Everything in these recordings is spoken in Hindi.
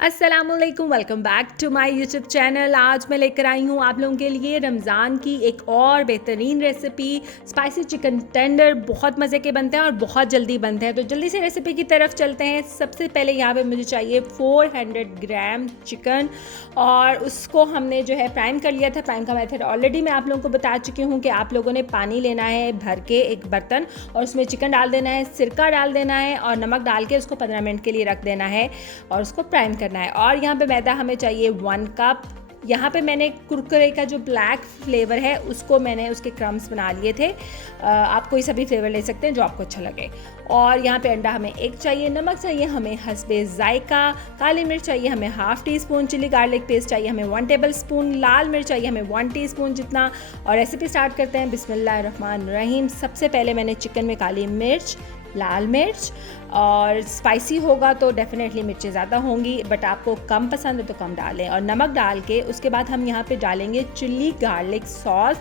अस्सलामुअलैकुम, welcome back to my YouTube channel. आज मैं लेकर आई हूँ आप लोगों के लिए रमज़ान की एक और बेहतरीन रेसिपी, स्पाइसी चिकन टेंडर। बहुत मज़े के बनते हैं और बहुत जल्दी बनते हैं, तो जल्दी से रेसिपी की तरफ चलते हैं। सबसे पहले यहाँ पे मुझे चाहिए 400 ग्राम चिकन और उसको हमने जो है प्राइम कर लिया था। प्राइम का मेथड ऑलरेडी मैं आप लोगों को बता चुकी हूँ कि आप लोगों ने पानी लेना है भर के एक बर्तन और उसमें चिकन डाल देना है, सिरका डाल देना है और नमक डाल के उसको 15 मिनट के लिए रख देना है और उसको प्राइम करना है। और यहाँ पे मैदा हमें चाहिए 1 कप। यहाँ पे मैंने कुरकुरे का जो ब्लैक फ्लेवर है उसको मैंने उसके क्रम्स बना लिए थे। आप कोई सा भी फ्लेवर ले सकते हैं जो आपको अच्छा लगे। और यहाँ पे अंडा हमें 1 चाहिए, नमक चाहिए हमें हस्बे जायका, काली मिर्च चाहिए हमें ½ टीस्पून, चिली गार्लिक पेस्ट चाहिए हमें 1 टेबल स्पून, लाल मिर्च चाहिए हमें 1 टीस्पून जितना। और रेसिपी स्टार्ट करते हैं। बिस्मिल्लाहिर्रहमानिर्रहीम। सबसे पहले मैंने चिकन में काली मिर्च, लाल मिर्च, और स्पाइसी होगा तो डेफिनेटली मिर्चें ज़्यादा होंगी, बट आपको कम पसंद है तो कम डालें। और नमक डाल के उसके बाद हम यहाँ पे डालेंगे चिल्ली गार्लिक सॉस,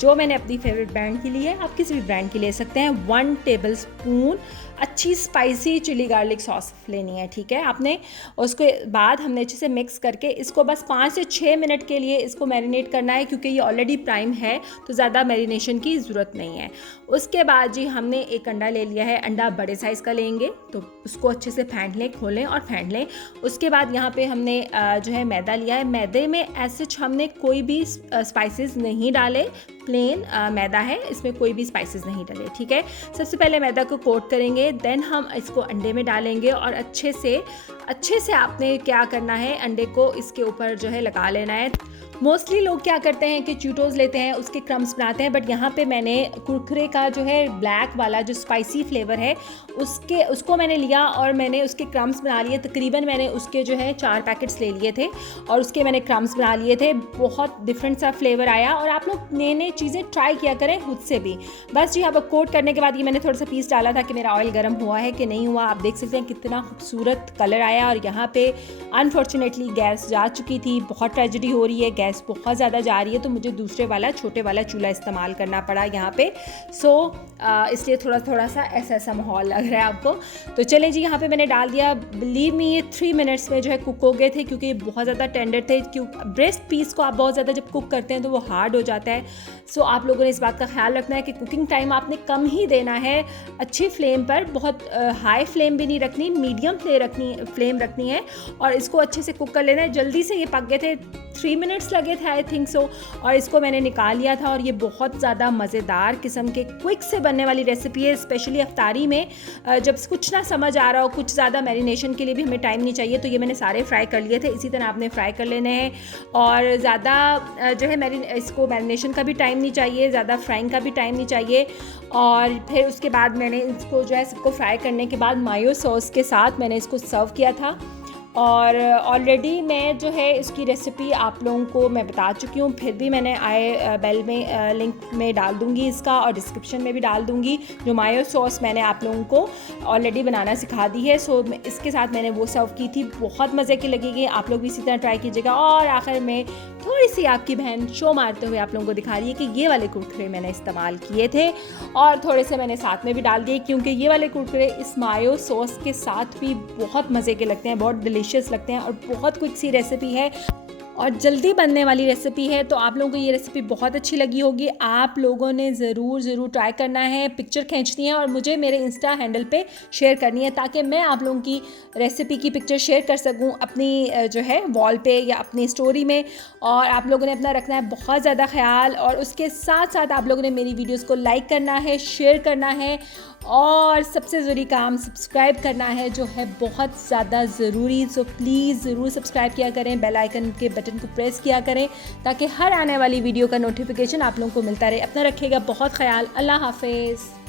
जो मैंने अपनी फेवरेट ब्रांड की ली है। आप किसी भी ब्रांड की ले सकते हैं। 1 टेबल स्पून अच्छी स्पाइसी चिली गार्लिक सॉस लेनी है, ठीक है आपने। उसके बाद हमने अच्छे से मिक्स करके इसको बस 5 से 6 मिनट के लिए इसको मैरिनेट करना है, क्योंकि ये ऑलरेडी प्राइम है तो ज़्यादा मैरिनेशन की ज़रूरत नहीं है। उसके बाद जी हमने एक अंडा ले लिया है। अंडा बड़े साइज़ का लेंगे तो उसको अच्छे से फेंट लें, खोलें और फेंट लें। उसके बाद यहाँ पे हमने जो है मैदा लिया है। मैदे में ऐसे हमने कोई भी स्पाइसेस नहीं डाले, प्लेन मैदा है, इसमें कोई भी स्पाइसेस नहीं डाले, ठीक है। सबसे पहले मैदा को कोट करेंगे, देन हम इसको अंडे में डालेंगे और अच्छे से आपने क्या करना है, अंडे को इसके ऊपर जो है लगा लेना है। मोस्टली लोग क्या करते हैं कि चीटोस लेते हैं, उसके क्रम्स बनाते हैं, बट यहाँ पे मैंने कुरकुरे का जो है ब्लैक वाला जो स्पाइसी फ्लेवर है उसको मैंने लिया और मैंने उसके क्रम्स बना लिए। तकरीबन मैंने उसके जो है 4 पैकेट्स ले लिए थे और उसके मैंने क्रम्स बना लिए थे। बहुत डिफरेंट सा फ्लेवर आया। और आप लोग नए नए चीज़ें ट्राई किया करें खुद से भी। बस जी, यहाँ पर कोट करने के बाद ये मैंने थोड़ा सा पीस डाला था कि मेरा ऑयल गर्म हुआ है कि नहीं हुआ। आप देख सकते हैं कितना खूबसूरत कलर आया। और यहाँ पे अनफॉर्चुनेटली गैस जा चुकी थी। बहुत ट्रेजेडी हो रही है, गैस बहुत ज़्यादा जा रही है, तो मुझे दूसरे वाला छोटे वाला चूल्हा इस्तेमाल करना पड़ा यहाँ पे। इसलिए थोड़ा सा ऐसा माहौल लग रहा है आपको। तो चलें जी, यहाँ पे मैंने डाल दिया। बिलीव मी, ये 3 मिनट्स में जो है कुक हो गए थे, क्योंकि ये बहुत ज़्यादा टेंडर थे। ब्रेस्ट पीस को आप बहुत ज़्यादा जब कुक करते हैं तो वो हार्ड हो जाता है। सो आप लोगों ने इस बात का ख्याल रखना है कि कुकिंग टाइम आपने कम ही देना है, अच्छी फ्लेम पर। बहुत हाई फ्लेम भी नहीं रखनी, मीडियम फ्लेम रखनी है और इसको अच्छे से कुक कर लेना है। जल्दी से ये पक गए थे, 3 मिनट्स लगे थे आई थिंक सो। और इसको मैंने निकाल लिया था। और ये बहुत ज़्यादा मज़ेदार किस्म के क्विक से बनने वाली रेसिपी है, स्पेशली अफ्तारी में जब कुछ ना समझ आ रहा हो, कुछ ज़्यादा मैरिनेशन के लिए भी हमें टाइम नहीं चाहिए। तो ये मैंने सारे फ्राई कर लिए थे। इसी तरह आपने फ्राई कर लेने हैं और ज़्यादा जो है इसको मैरिनेशन का भी टाइम नहीं चाहिए, ज़्यादा फ्राइंग का भी टाइम नहीं चाहिए। और फिर उसके बाद मैंने इसको जो है सबको फ्राई करने के बाद मायो सॉस के साथ मैंने इसको सर्व किया था। और ऑलरेडी मैं जो है इसकी रेसिपी आप लोगों को मैं बता चुकी हूँ, फिर भी मैंने बेल में लिंक में डाल दूँगी इसका और डिस्क्रिप्शन में भी डाल दूँगी। जो मायो सॉस मैंने आप लोगों को ऑलरेडी बनाना सिखा दी है। सो इसके साथ मैंने वो सर्व की थी, बहुत मज़े की लगेगी। आप लोग भी इसी तरह ट्राई कीजिएगा। और आखिर में थोड़ी सी आपकी बहन शो मारते हुए आप लोगों को दिखा रही है कि ये वाले कुरकुरे मैंने इस्तेमाल किए थे और थोड़े से मैंने साथ में भी डाल दिए, क्योंकि ये वाले कुरकुरे इस मायो सॉस के साथ भी बहुत मज़े के लगते हैं, बहुत डिलीशियस लगते हैं और बहुत क्विक सी रेसिपी है और जल्दी बनने वाली रेसिपी है। तो आप लोगों को ये रेसिपी बहुत अच्छी लगी होगी। आप लोगों ने ज़रूर ट्राई करना है, पिक्चर खींचनी है और मुझे मेरे इंस्टा हैंडल पे शेयर करनी है, ताकि मैं आप लोगों की रेसिपी की पिक्चर शेयर कर सकूं अपनी जो है वॉल पे या अपनी स्टोरी में। और आप लोगों ने अपना रखना है बहुत ज़्यादा ख्याल। और उसके साथ साथ आप लोगों ने मेरी वीडियोज़ को लाइक करना है, शेयर करना है और सबसे ज़रूरी काम सब्सक्राइब करना है, जो है बहुत ज़्यादा ज़रूरी। सो प्लीज़ ज़रूर सब्सक्राइब किया करें, बेल आइकन के बटन को प्रेस किया करें, ताकि हर आने वाली वीडियो का नोटिफिकेशन आप लोगों को मिलता रहे। अपना रखिएगा बहुत ख्याल। अल्लाह हाफ़िज़।